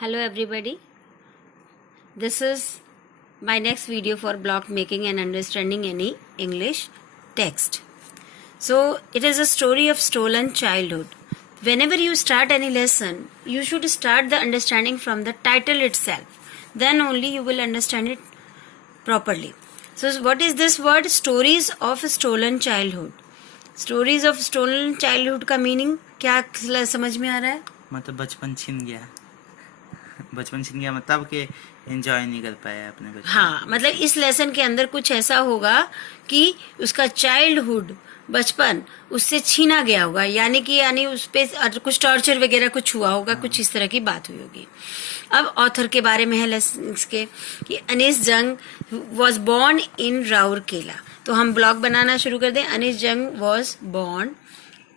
Hello everybody, this is my next video for block making and understanding any English text. So it is a story of stolen childhood. Whenever you start any lesson, you should start the understanding from the title itself. Then only you will understand it properly. So what is this word? Stories of stolen childhood. Stories of stolen childhood का meaning क्या समझ में आ रहा है? मतलब बचपन छिन गया मतलब कि एंजॉय नहीं कर पाया अपने बचपन। हाँ, मतलब इस लेसन के अंदर कुछ ऐसा होगा कि उसका चाइल्डहुड बचपन उससे छीना गया होगा, यानी उस पे कुछ टॉर्चर वगैरह कुछ हुआ होगा, कुछ इस तरह की बात हुई होगी। अब ऑथर के बारे में है लेसन के कि अनीस जंग वॉज बॉर्न इन राउरकेला। तो हम ब्लॉग बनाना शुरू कर दें। अनीस जंग was born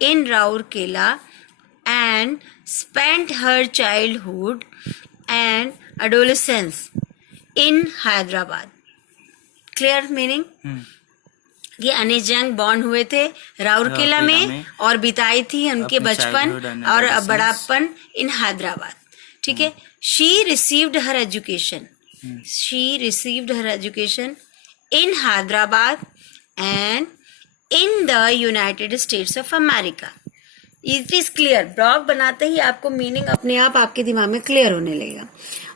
in Rourkela and spent her childhood and adolescence in Hyderabad. Clear meaning? कि अनीस जंग बॉर्न हुए थे राउरकेला में और बिताई थी उनके बचपन और बड़ापन इन हैदराबाद। ठीक है। She received her education in Hyderabad and in the United states of America. It is clear. Blog बनाते ही आपको मीनिंग अपने आप आपके दिमाग में क्लियर होने लगेगा।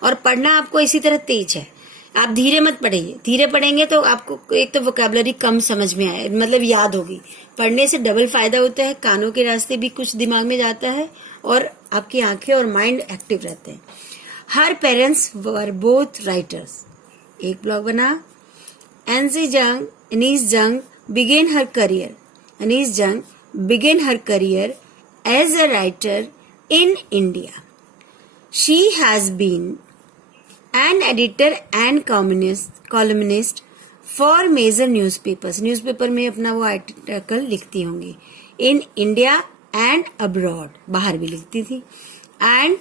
और पढ़ना आपको इसी तरह तेज है, आप धीरे मत पढ़िए। धीरे पढ़ेंगे तो आपको एक तो वोकैबुलरी कम समझ में आए, मतलब याद होगी। पढ़ने से डबल फायदा होता है, कानों के रास्ते भी कुछ दिमाग में जाता है और आपकी आंखें और माइंड एक्टिव रहते हैं। Her parents were both writers. एक ब्लॉग बना। Anees Jung began her career as a writer in India. She has been an editor and columnist for major newspapers. Newspaper में अपना वो आर्टिकल लिखती होंगी। In India and abroad, बाहर भी लिखती थी। And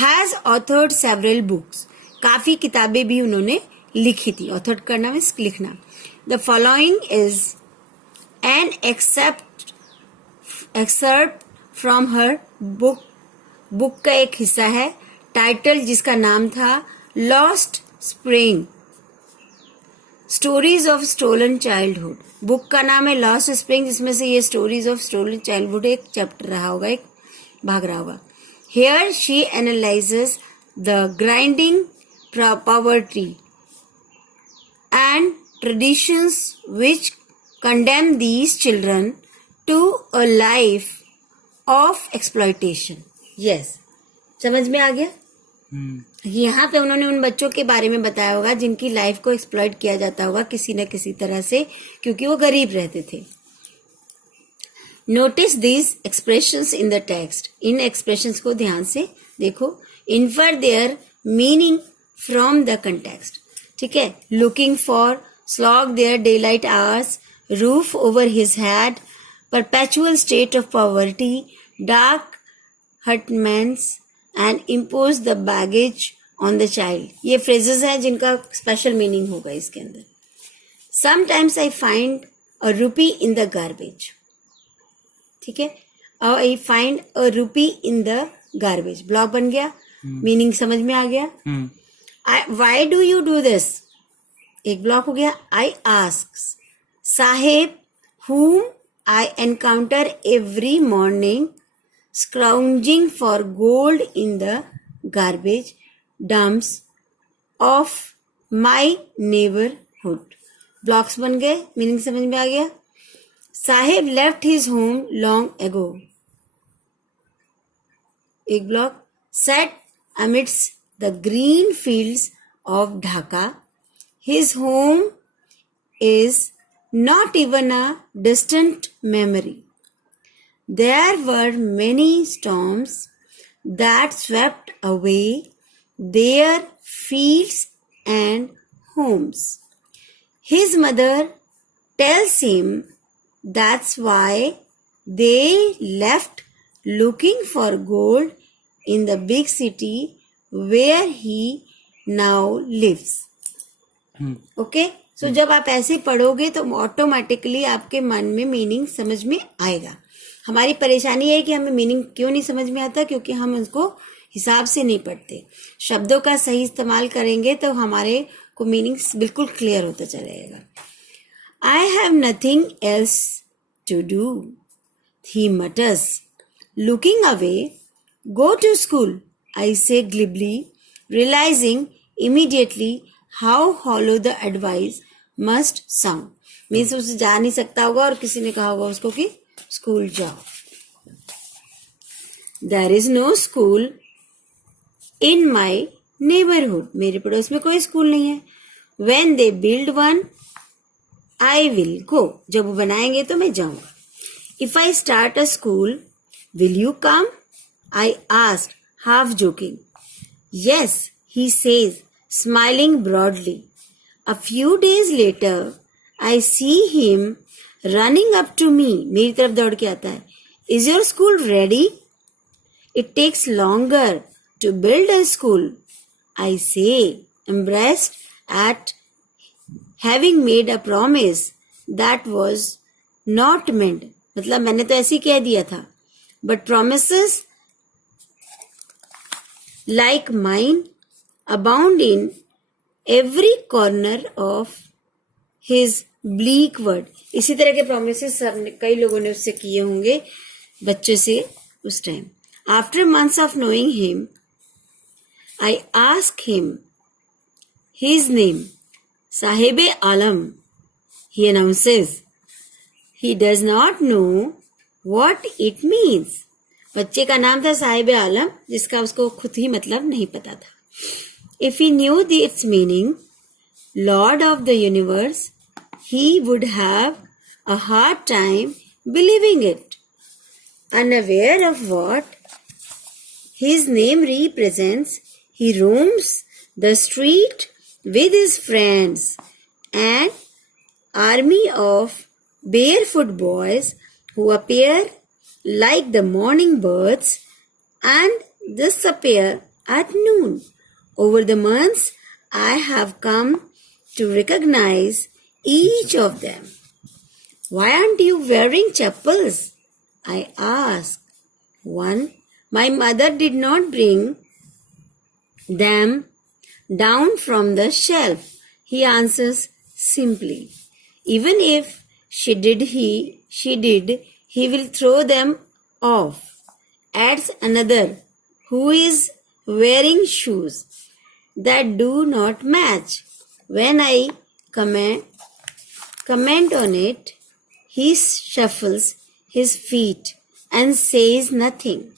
has authored several books. काफी किताबें भी उन्होंने लिखी थी। Authored करना मीन्स लिखना। The following is an excerpt from her book का एक हिस्सा है, टाइटल जिसका नाम था lost spring, stories of stolen childhood. Book का नाम है लॉस्ट स्प्रिंग, जिसमें से ये स्टोरीज ऑफ स्टोलन चाइल्डहुड एक चैप्टर रहा होगा, एक भाग रहा होगा। Here she analyses the grinding poverty and traditions which condemn these children to a life of exploitation. Yes, समझ में आ गया। यहाँ पे उन्होंने उन बच्चों के बारे में बताया होगा जिनकी लाइफ को एक्सप्लॉयट किया जाता होगा किसी न किसी तरह से, क्योंकि वो गरीब रहते थे। Notice these expressions in the text. इन एक्सप्रेशंस को ध्यान से देखो। Infer their meaning from the context. ठीक है। Looking for, slog their daylight hours, roof over his head, perpetual state of poverty, dark hutments and impose the baggage on the child. ये phrases हैं जिनका special meaning होगा इसके अंदर। Sometimes I find a rupee in the garbage. ठीक है। I find a rupee in the garbage. Blog बन गया, मीनिंग समझ में आ गया। Why do you do this? एक ब्लॉग हो गया। I asks sahib whom I encounter every morning scrounging for gold in the garbage dumps of my neighborhood. Blocks बन गए, मीनिंग समझ में आ गया। साहेब left his home long ago. एक block. Set amidst the green fields of Dhaka. His home is not even a distant memory. There were many storms that swept away their fields and homes. His mother tells him that's why they left looking for gold in the big city where he now lives. Okay? सो जब आप ऐसे पढ़ोगे तो automatically आपके मन में meaning समझ में आएगा। हमारी परेशानी है कि हमें मीनिंग क्यों नहीं समझ में आता, क्योंकि हम उसको हिसाब से नहीं पढ़ते। शब्दों का सही इस्तेमाल करेंगे तो हमारे को मीनिंग्स बिल्कुल क्लियर होता चलेगा। I have nothing else to do, he mutters. Looking away, go to school, I say glibly, realizing immediately how hollow the advice must sound. Means उसे जा नहीं सकता होगा और किसी ने कहा होगा उसको कि स्कूल जाओ। There is no school in my neighborhood. मेरे पड़ोस में कोई स्कूल नहीं है। When they build one, I will go. जब वो बनाएंगे तो मैं जाऊंगा। If I start a school, will you come? I asked, half joking. Yes, he says, smiling broadly. A few days later, I see him running up to me. मेरी तरफ दौड़ के आता है। Is your school ready? It takes longer to build a school, I say, embarrassed at having made a promise that was not meant. मतलब मैंने तो ऐसे ही कह दिया था। But promises like mine abound in every corner of his bleak world. इसी तरह के promises कई लोगों ने उससे किए होंगे बच्चों से उस time. After months of knowing him, I ask him his name. Sahibe Alam, he announces. He does not know what it means. बच्चे का नाम था साहिब आलम, जिसका उसको खुद ही मतलब नहीं पता था। If he knew its meaning, Lord of the universe, he would have a hard time believing it. Unaware of what his name represents, he roams the street with his friends, an army of barefoot boys who appear like the morning birds and disappear at noon. Over the months, I have come to recognize each of them. Why aren't you wearing chappals? I ask. One, my mother did not bring them down from the shelf, he answers simply. Even if she did, he will throw them off. Adds another, who is wearing shoes that do not match. When I comment on it, he shuffles his feet and says nothing.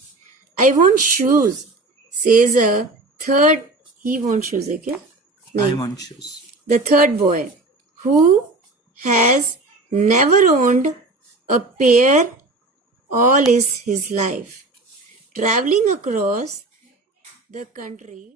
I want shoes, says a third. He wants shoes, है क्या? I want shoes. The third boy, who has never owned a pair all his life, traveling across the country